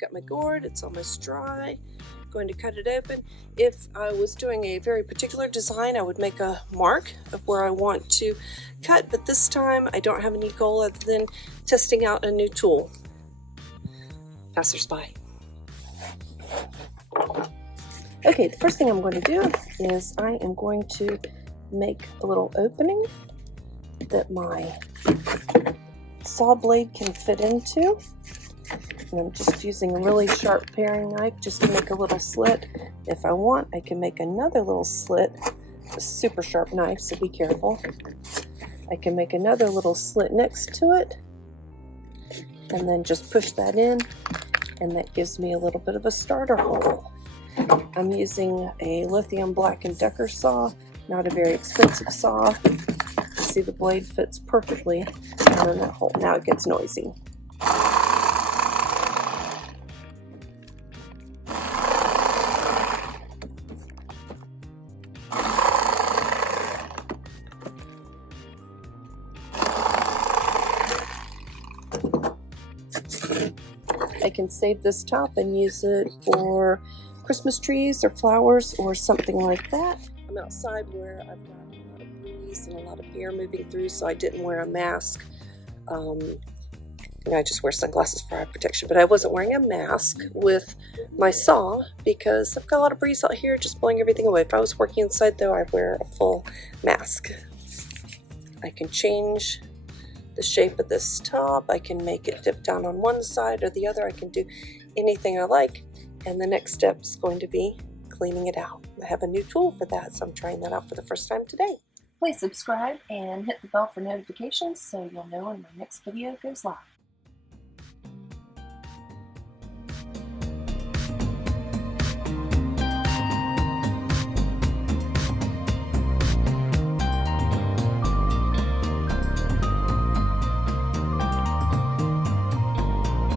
got my gourd, it's almost dry. Going to cut it open. If I was doing a very particular design, I would make a mark of where I want to cut, but this time I don't have any goal other than testing out a new tool. Passersby. Okay, the first thing I'm going to do is I am going to make a little opening that my saw blade can fit into. And I'm just using a really sharp paring knife just to make a little slit. If I want, I can make another little slit with a super sharp knife, so be careful. I can make another little slit next to it and then just push that in, and that gives me a little bit of a starter hole. I'm using a lithium Black & Decker saw, not a very expensive saw. You see the blade fits perfectly down in that hole. Now it gets noisy. I can save this top and use it for Christmas trees or flowers or something like that. I'm outside where I've got a lot of breeze and a lot of air moving through, so I didn't wear a mask. I just wear sunglasses for eye protection, but I wasn't wearing a mask with my saw because I've got a lot of breeze out here just blowing everything away. If I was working inside though, I'd wear a full mask. I can change the shape of this top. I can make it dip down on one side or the other. I can do anything I like, and the next step is going to be cleaning it out. I have a new tool for that, so I'm trying that out for the first time today. Please subscribe and hit the bell for notifications so you'll know when my next video goes live.